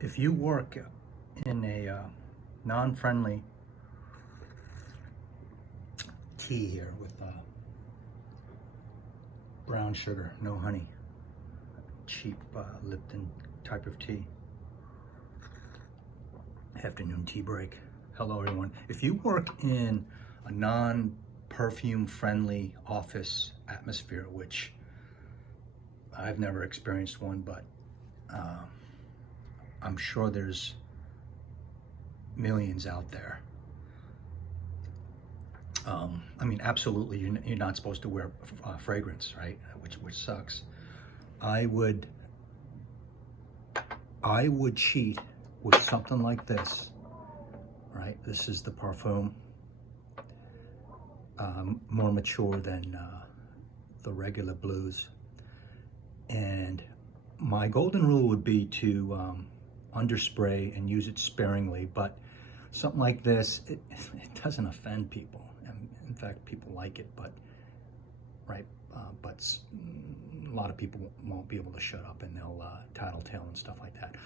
if you work in a non-friendly tea here with brown sugar, no honey, cheap Lipton type of tea, afternoon tea break. Hello everyone. If you work in a non-perfume friendly office atmosphere, which I've never experienced one, but I'm sure there's millions out there. I mean, absolutely, you're not supposed to wear fragrance, right? Which sucks. I would cheat with something like this, right? This is the Parfum, more mature than the regular Bleus. And my golden rule would be to underspray and use it sparingly, but something like this, it doesn't offend people. In fact, people like it, but but a lot of people won't be able to shut up, and they'll tattletale and stuff like that.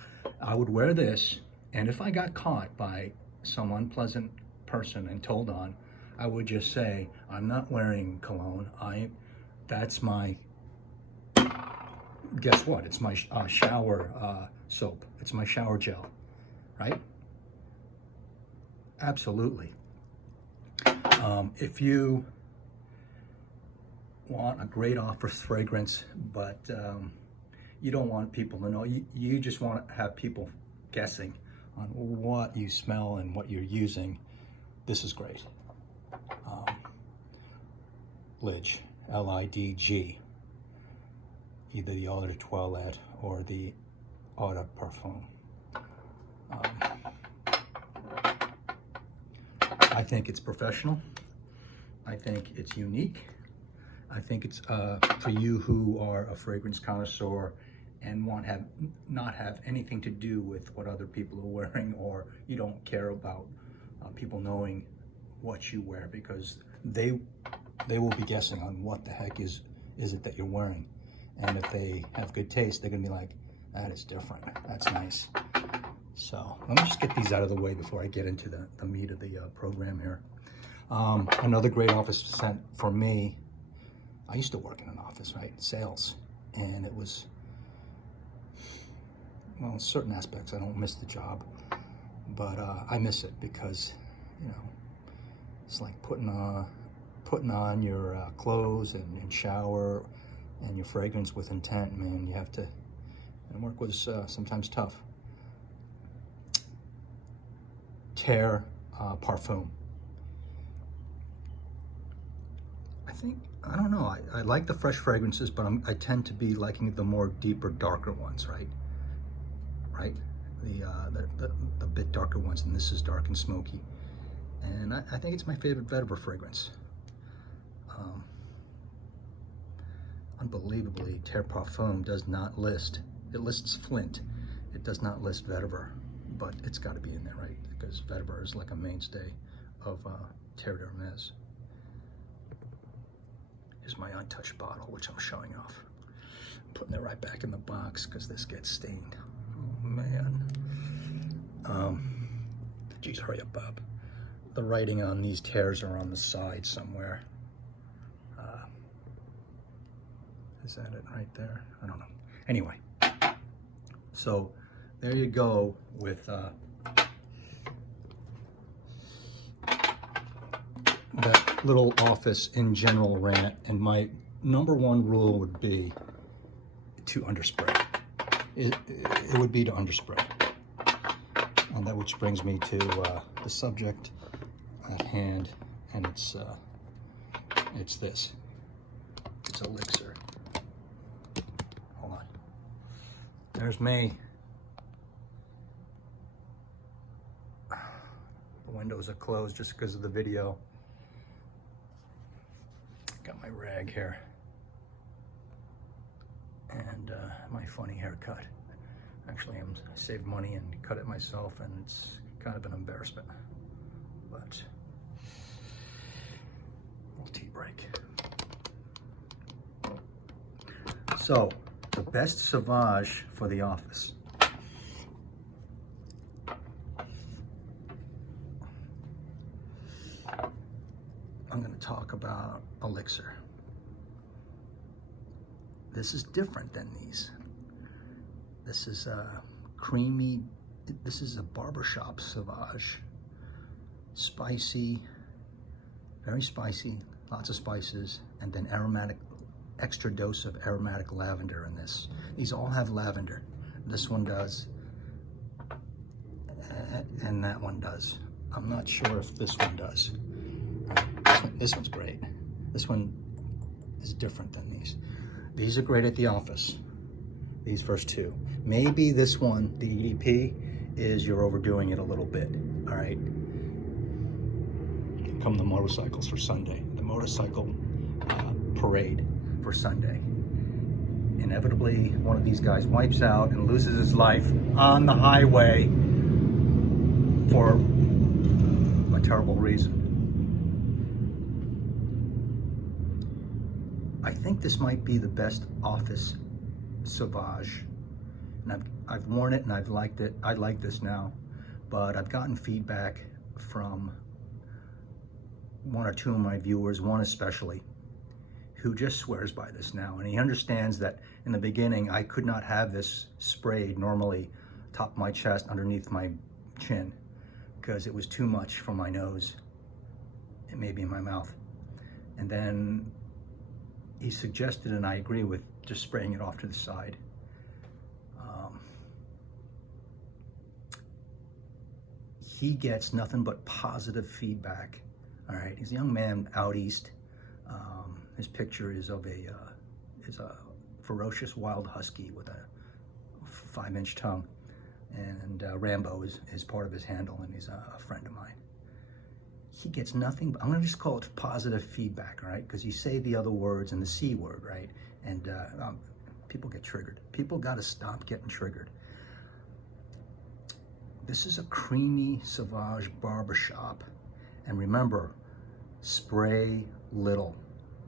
I would wear this, and if I got caught by some unpleasant person and told on, I would just say, I'm not wearing cologne. That's my, guess what? It's my shower soap. It's my shower gel, right? Absolutely. If you want a great office fragrance, but you don't want people to know, you just want to have people guessing on what you smell and what you're using, this is great. Lidg, L-I-D-G, either the Eau de Toilette or the Eau de Parfum. I think it's professional. I think it's unique. I think it's for you who are a fragrance connoisseur and not have anything to do with what other people are wearing, or you don't care about people knowing what you wear, because they will be guessing on what the heck is it that you're wearing. And if they have good taste, they're gonna be like, that is different, that's nice. So let me just get these out of the way before I get into the meat of the program here. Another great office scent for me, I used to work in an office, right? Sales. And it was, well, in certain aspects, I don't miss the job, but I miss it because, you know, it's like putting on your clothes and shower and your fragrance with intent, man. You have to, and work was sometimes tough. Terre Parfum. I don't know, I like the fresh fragrances, but I tend to be liking the more deeper, darker ones, right? The bit darker ones, and this is dark and smoky. And I think it's my favorite vetiver fragrance. Unbelievably, Terre Parfum does not list, it lists Flint. It does not list vetiver, but it's got to be in there, right? Because vetiver is like a mainstay of Terre d'Hermès. Here's my untouched bottle, which I'm showing off. I'm putting it right back in the box because this gets stained. Oh man. Geez, hurry up, Bob. The writing on these tears are on the side somewhere. Is that it right there? I don't know. Anyway, so there you go with that little office in general rant, and my number one rule would be to underspray. It would be to underspray. And that which brings me to the subject at hand, and it's this. It's Elixir. Hold on. There's me. The windows are closed just because of the video. Got my rag here. And my funny haircut. Actually, I saved money and cut it myself, and it's kind of an embarrassment. But, little tea break. So, the best Sauvage for the office. talk about Elixir. This is different than these. This is a creamy, this is a barbershop Sauvage. Spicy, very spicy, lots of spices, and then aromatic, extra dose of aromatic lavender in this. These all have lavender. This one does, and that one does. I'm not sure if this one does. This one's great. This one is different than these. These are great at the office, these first two. Maybe this one, the EDP, is you're overdoing it a little bit, all right? Here come the motorcycles for Sunday. The motorcycle parade for Sunday. Inevitably, one of these guys wipes out and loses his life on the highway for a terrible reason. I think this might be the best office Sauvage. And I've worn it and I've liked it. I like this now, but I've gotten feedback from one or two of my viewers, one especially, who just swears by this now. And he understands that in the beginning, I could not have this sprayed normally top of my chest, underneath my chin, because it was too much for my nose and maybe in my mouth. And then he suggested, and I agree with, just spraying it off to the side. He gets nothing but positive feedback. All right, he's a young man out east. His picture is of a ferocious wild husky with a 5-inch tongue, and Rambo is part of his handle, and he's a friend of mine. He gets nothing but, I'm gonna just call it positive feedback, all right? Because you say the other words and the C word, right? And people get triggered. People gotta stop getting triggered. This is a creamy Sauvage barbershop. And remember, spray little,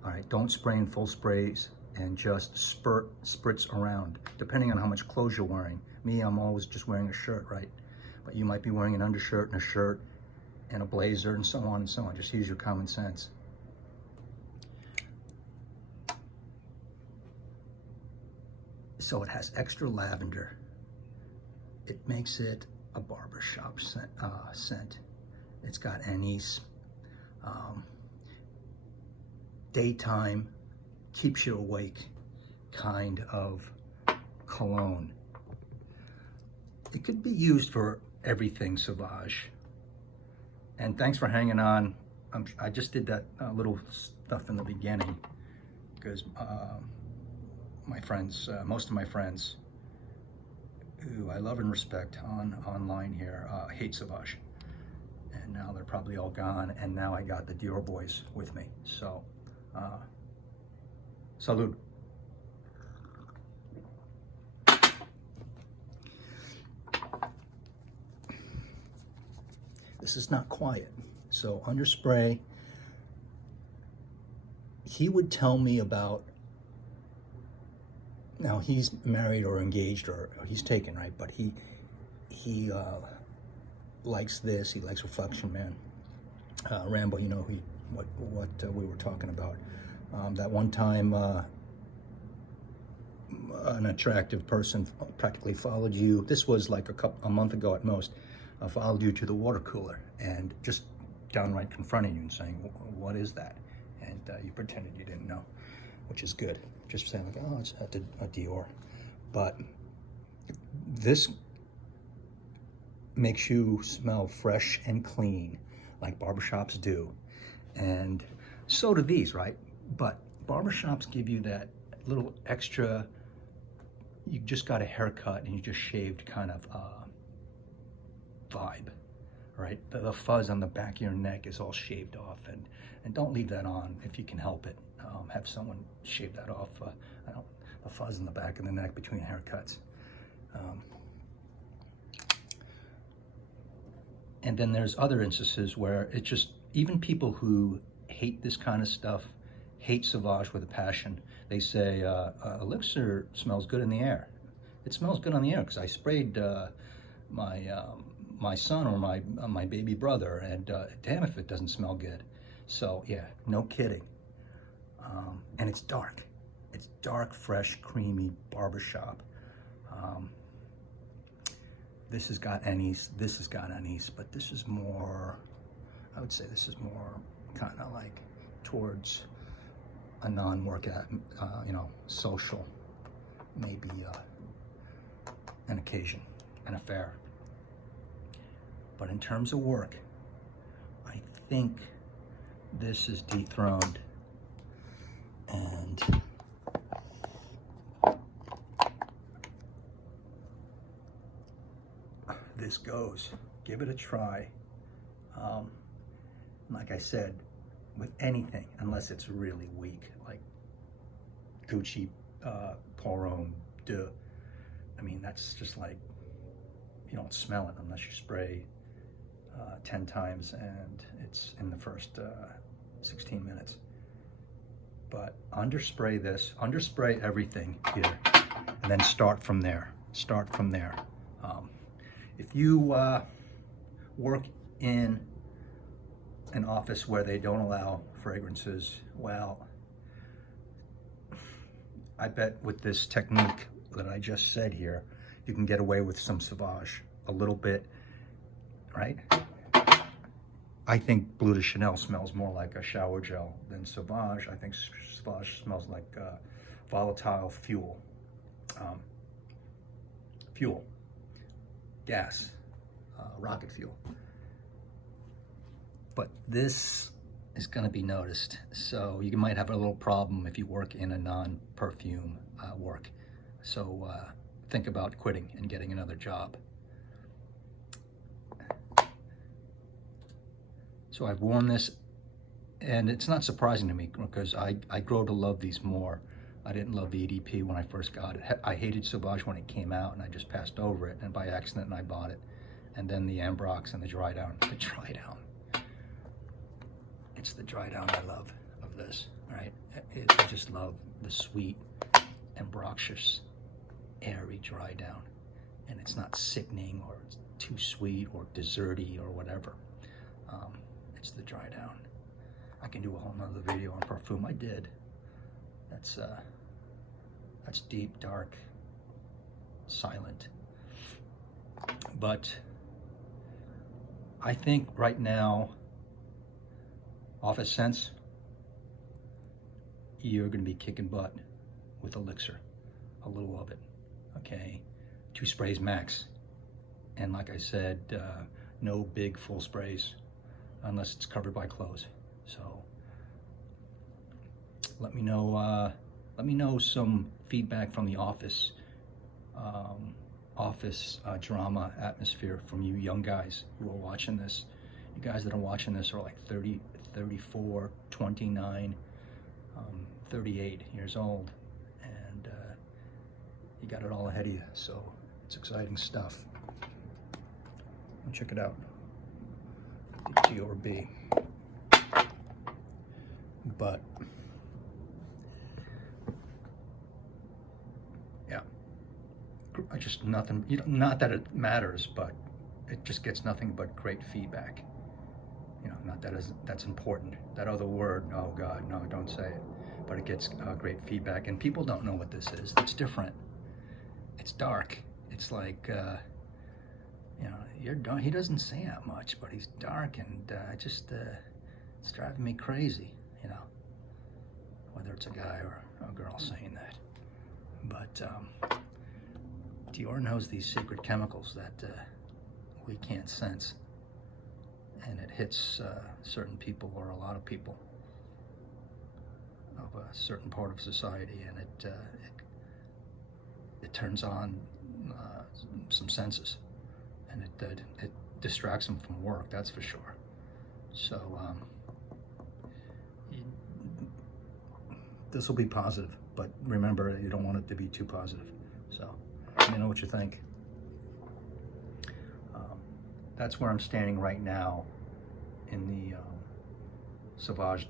all right? Don't spray in full sprays and just spritz around, depending on how much clothes you're wearing. Me, I'm always just wearing a shirt, right? But you might be wearing an undershirt and a shirt and a blazer and so on and so on. Just use your common sense. So it has extra lavender. It makes it a barbershop scent. It's got anise. Daytime, keeps you awake kind of cologne. It could be used for everything Sauvage. And thanks for hanging on. I just did that little stuff in the beginning because my friends, most of my friends, who I love and respect online here, hate Sauvage. And now they're probably all gone, and now I got the Dior boys with me. So, salud. This is not quiet. So on your spray, he would tell me about, now he's married or engaged or he's taken, right? But he likes this. He likes Reflection Man. Rambo, you know what we were talking about. That one time, an attractive person practically followed you. This was like a month ago at most. Followed you to the water cooler and just downright confronting you and saying, "What is that?" And you pretended you didn't know, which is good. Just saying like, "Oh, it's a Dior," but this makes you smell fresh and clean, like barbershops do, and so do these, right? But barbershops give you that little extra. You just got a haircut and you just shaved kind of vibe, right? The fuzz on the back of your neck is all shaved off, and don't leave that on if you can help it. Have someone shave that off. The fuzz in the back of the neck between haircuts. And then there's other instances where it's just, even people who hate this kind of stuff, hate Sauvage with a passion. They say, Elixir smells good in the air. It smells good on the air because I sprayed my son or my baby brother, and damn if it doesn't smell good. So yeah, no kidding. And it's dark. It's dark, fresh, creamy barbershop. This has got anise, this has got anise, but this is more, I would say this is more kind of like towards a non-workout, social, maybe an occasion, an affair. But in terms of work, I think this is dethroned. And this goes. Give it a try. Like I said, with anything, unless it's really weak, like Gucci, Parfum, Bleu. I mean, that's just like, you don't smell it unless you spray 10 times and it's in the first 16 minutes. But underspray this, underspray everything here, and then start from there. Start from there. If you work in an office where they don't allow fragrances, well, I bet with this technique that I just said here, you can get away with some Sauvage, a little bit, right? I think Bleu de Chanel smells more like a shower gel than Sauvage. I think Sauvage smells like volatile fuel. Gas, rocket fuel. But this is gonna be noticed. So you might have a little problem if you work in a non-perfume work. So think about quitting and getting another job. So I've worn this, and it's not surprising to me because I grow to love these more. I didn't love the EDP when I first got it. I hated Sauvage when it came out, and I just passed over it, and by accident I bought it. And then the Ambrox and the Dry Down. The Dry Down. It's the Dry Down I love of this, right? I just love the sweet, ambroxious, airy Dry Down. And it's not sickening or it's too sweet or desserty or whatever. It's the Dry Down. I can do a whole nother video on Parfum. I did. That's deep, dark, silent. But I think right now, Office Sense, you're gonna be kicking butt with Elixir, a little of it, okay? 2 sprays max. And like I said, no big full sprays unless it's covered by clothes. So let me know some feedback from the office drama atmosphere from you young guys who are watching this. You guys that are watching this are like 30, 34, 29, 38 years old, and you got it all ahead of you, so it's exciting stuff. Check it out. Dior B. But yeah, I just nothing. Not that it matters, but it just gets nothing but great feedback. Not that that's important. That other word, oh God, no, don't say it. But it gets great feedback, and people don't know what this is. It's different. It's dark. It's like. You're dark. He doesn't say that much, but he's dark, and it's driving me crazy, whether it's a guy or a girl saying that. But Dior knows these secret chemicals that we can't sense, and it hits certain people or a lot of people of a certain part of society, and it turns on some senses. And it distracts them from work, that's for sure. So this will be positive, but remember, you don't want it to be too positive. So let me know what you think. That's where I'm standing right now in the Sauvage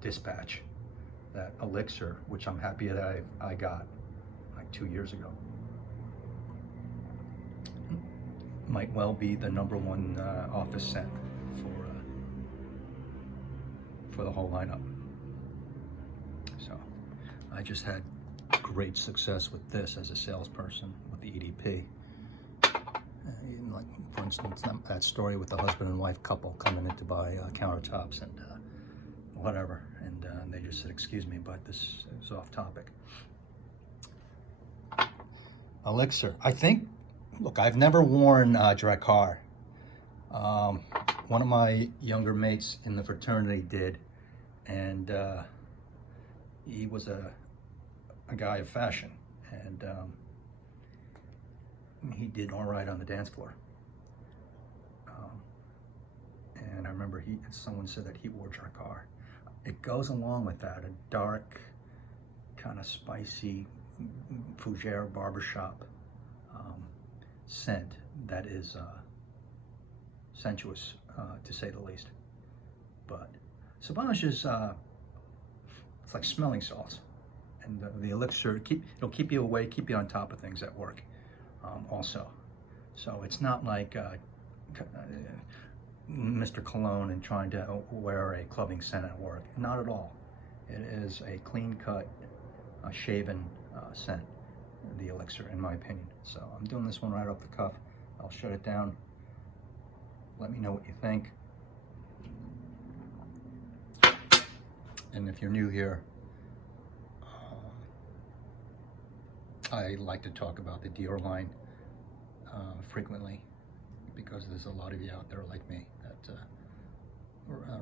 dispatch, that Elixir, which I'm happy that I got like 2 years ago. Might well be the #1 office scent for the whole lineup. So I just had great success with this as a salesperson with the EDP. Like, for instance, that story with the husband and wife couple coming in to buy countertops and whatever, and they just said, excuse me, but this is off topic. Elixir. I think, look, I've never worn Drakkar. One of my younger mates in the fraternity did, and he was a guy of fashion, and he did all right on the dance floor. And I remember someone said that he wore Drakkar. It goes along with that, a dark, kind of spicy fougere barbershop scent that is sensuous, to say the least. But Sauvage is, it's like smelling salts. And the Elixir, it'll keep you awake, keep you on top of things at work also. So it's not like Mr. Cologne and trying to wear a clubbing scent at work. Not at all. It is a clean-cut, shaven scent, the Elixir, in my opinion. So I'm doing this one right off the cuff. I'll shut it down. Let me know what you think. And if you're new here, I like to talk about the Dior line frequently, because there's a lot of you out there like me that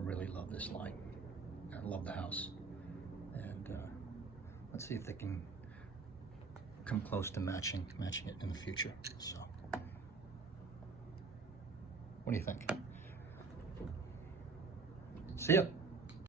really love this line. I love the house, and let's see if they can come close to matching it in the future. So, what do you think? See ya.